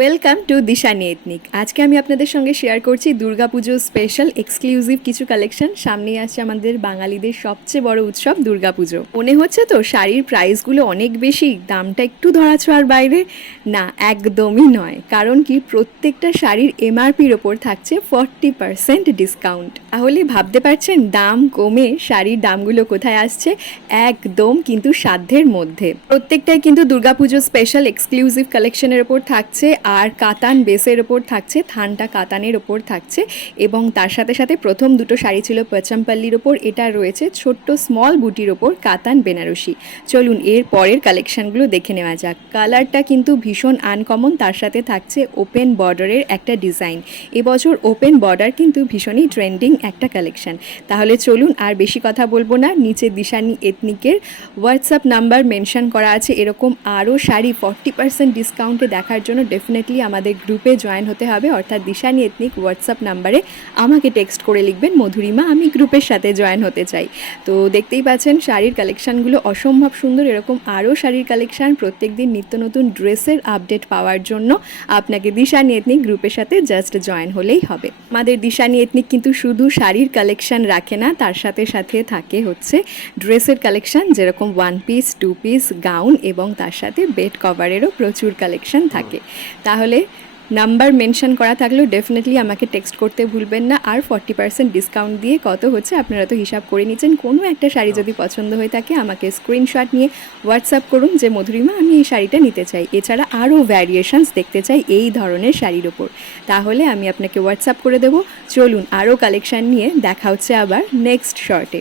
Welcome to Dishani ethnic. আজকে আমি আপনাদের সঙ্গে শেয়ার করছি দুর্গাপুজো স্পেশাল এক্সক্লুসিভ কিছু কালেকশন। সামনেই আসছে আমাদের বাঙালিদের সবচেয়ে বড় উৎসব দুর্গাপুজো। মনে হচ্ছে তো শাড়ির প্রাইসগুলো অনেক বেশি, দামটা একটু ধরাছোঁয়ার বাইরে? না, একদমই নয়। কারণ কি, প্রত্যেকটা শাড়ির এমআরপির ওপর থাকছে 40% ডিসকাউন্ট। তাহলে ভাবতে পারছেন দাম কমে শাড়ির দামগুলো কোথায় আসছে? একদম কিন্তু সাধ্যের মধ্যে। প্রত্যেকটাই কিন্তু দুর্গাপুজো স্পেশাল এক্সক্লুসিভ কালেকশনের ওপর থাকছে, আর কাতান বেসের ওপর থাকছে, থানটা কাতানের ওপর থাকছে। এবং তার সাথে সাথে প্রথম দুটো শাড়ি ছিল পচমপল্লির ওপর, এটা রয়েছে ছোট্ট স্মল বুটির ওপর কাতান বেনারসি। চলুন এর পরের কালেকশনগুলো দেখে নেওয়া যাক। কালারটা কিন্তু ভীষণ আনকমন, তার সাথে থাকছে ওপেন বর্ডারের একটা ডিজাইন। এবছর ওপেন বর্ডার কিন্তু ভীষণই ট্রেন্ডিং একটা কালেকশন। তাহলে চলুন আর বেশি কথা বলবো না, নিচে দিশানি এথনিকের হোয়াটসঅ্যাপ নাম্বার মেনশন করা আছে। এরকম আরও শাড়ি 40% ডিসকাউন্টে দেখার জন্য ডেফিনেটলি আমাদের গ্রুপে জয়েন হতে হবে, অর্থাৎ দিশানি এথনিক হোয়াটসঅ্যাপ নাম্বারে আমাকে টেক্সট করে লিখবেন, মধুরিমা আমি গ্রুপের সাথে জয়েন হতে চাই। তো দেখতেই পাচ্ছেন শাড়ির কালেকশানগুলো অসম্ভব সুন্দর। এরকম আরও শাড়ির কালেকশান, প্রত্যেক দিন নিত্য নতুন ড্রেসের আপডেট পাওয়ার জন্য আপনাকে দিশানি এথনিক গ্রুপের সাথে জাস্ট জয়েন হলেই হবে। আমাদের দিশানি এথনিক কিন্তু শুধু শাড়ির কালেকশান রাখে না, তার সাথে সাথে থাকে হচ্ছে ড্রেসের কালেকশান, যেরকম 1 পিস 2 পিস গাউন, এবং তার সাথে বেড কভারেরও প্রচুর কালেকশান থাকে। তাহলে নাম্বার মেনশন করা থাকলেও ডেফিনেটলি আমাকে টেক্সট করতে ভুলবেন না। আর 40% ডিসকাউন্ট দিয়ে কত হচ্ছে আপনারা তো হিসাব করে নিচ্ছেন। কোনো একটা শাড়ি যদি পছন্দ হয়ে থাকে আমাকে স্ক্রিনশট নিয়ে হোয়াটসঅ্যাপ করুন যে মধুরিমা আমি এই শাড়িটা নিতে চাই, এছাড়া আরও ভ্যারিয়েশনস দেখতে চাই এই ধরনের শাড়ির ওপর, তাহলে আমি আপনাকে হোয়াটসঅ্যাপ করে দেবো। চলুন আরও কালেকশান নিয়ে দেখা হচ্ছে আবার নেক্সট শর্টে।